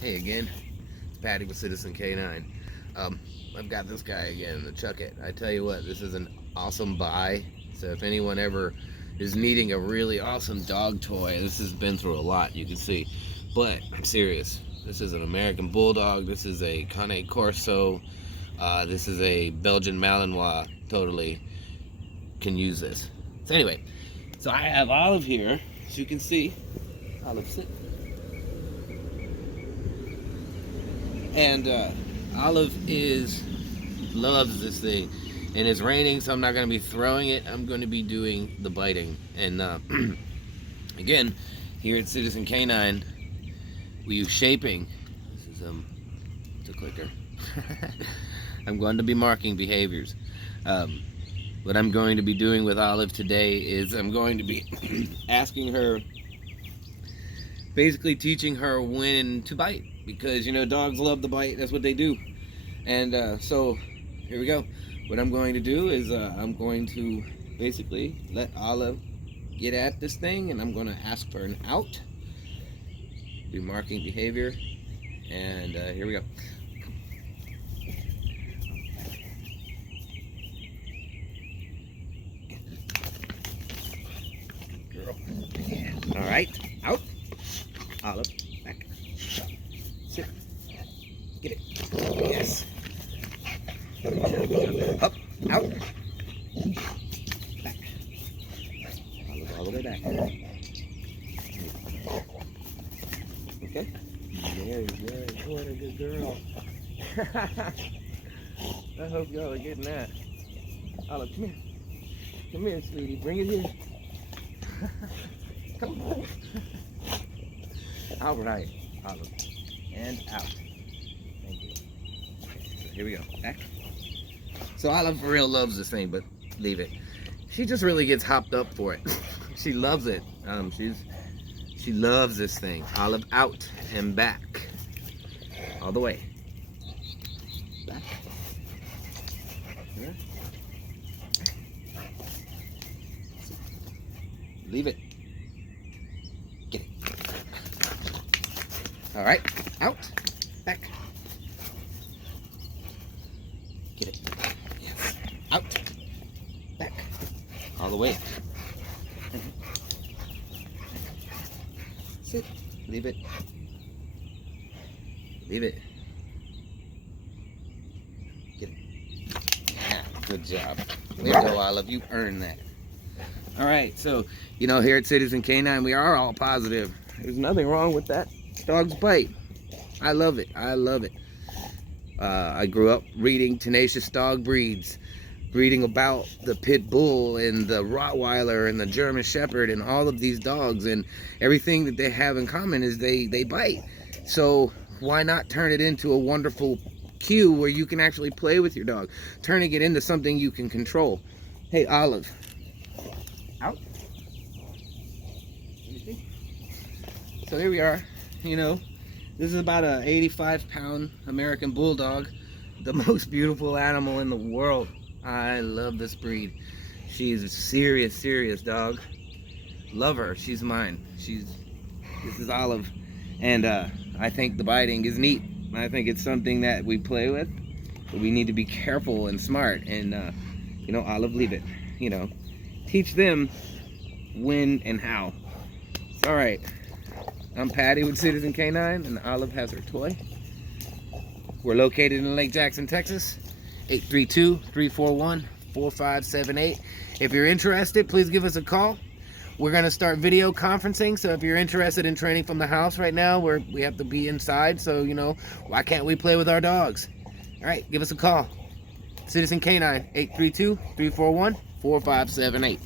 Hey again, it's Patty with Citizen Canine. I've got this guy again, the Chuck It. I tell you what, this is an awesome buy. So if anyone ever is needing a really awesome dog toy, this has been through a lot, you can see. But I'm serious. This is an American Bulldog. This is a Cane Corso. This is a Belgian Malinois. Totally can use this. So anyway, so I have Olive here, as you can see. Olive, sit. And Olive loves this thing, and it's raining, so I'm not going to be throwing it. I'm going to be doing the biting. And again, here at Citizen Canine, we use shaping. This is it's a clicker. I'm going to be marking behaviors. What I'm going to be doing with Olive today is I'm going to be asking her, basically teaching her when to bite, because you know dogs love to bite. That's what they do. And so here we go. What I'm going to do is I'm going to basically let Olive get at this thing, and I'm going to ask for an out, do marking behavior, and here we go. Girl. All right, out. Olive, back. Sit. Get it. Yes. Up. Out. Back. Olive all the way back. Okay. Very good. What a good girl. I hope y'all are getting that. Olive, come here. Come here, sweetie. Bring it here. Come on. All right, Olive, and out. Thank you. Okay, so here we go. Back. So Olive for real loves this thing, but leave it. She just really gets hopped up for it. She loves it. She loves this thing. Olive out and back, all the way. Back. Here. Leave it. Get it. All right, out, back. Get it. Yes. Out, back, all the way. Sit. Leave it. Leave it. Get it. Yeah, good job. Way to go, Olive. You earned that. All right, so you know, here at Citizen Canine, we are all positive. There's nothing wrong with that dog's bite. I love it. I love it. I grew up reading tenacious dog breeds, reading about the pit bull and the Rottweiler and the German Shepherd and all of these dogs, and everything that they have in common is they bite. So why not turn it into a wonderful cue where you can actually play with your dog, turning it into something you can control. Hey, Olive, out. So here we are. You know, this is about a 85-pound American Bulldog, the most beautiful animal in the world. I love this breed. She's a serious dog. Love her. She's mine. This is Olive, and I think the biting is neat. I think it's something that we play with, but we need to be careful and smart. And you know, Olive, leave it. You know, teach them when and how. It's all right. I'm Patty with Citizen Canine, and Olive has her toy. We're located in Lake Jackson, Texas. 832-341-4578. If you're interested, please give us a call. We're going to start video conferencing, so if you're interested in training from the house right now, we have to be inside, so, you know, why can't we play with our dogs? All right, give us a call. Citizen Canine, 832-341-4578.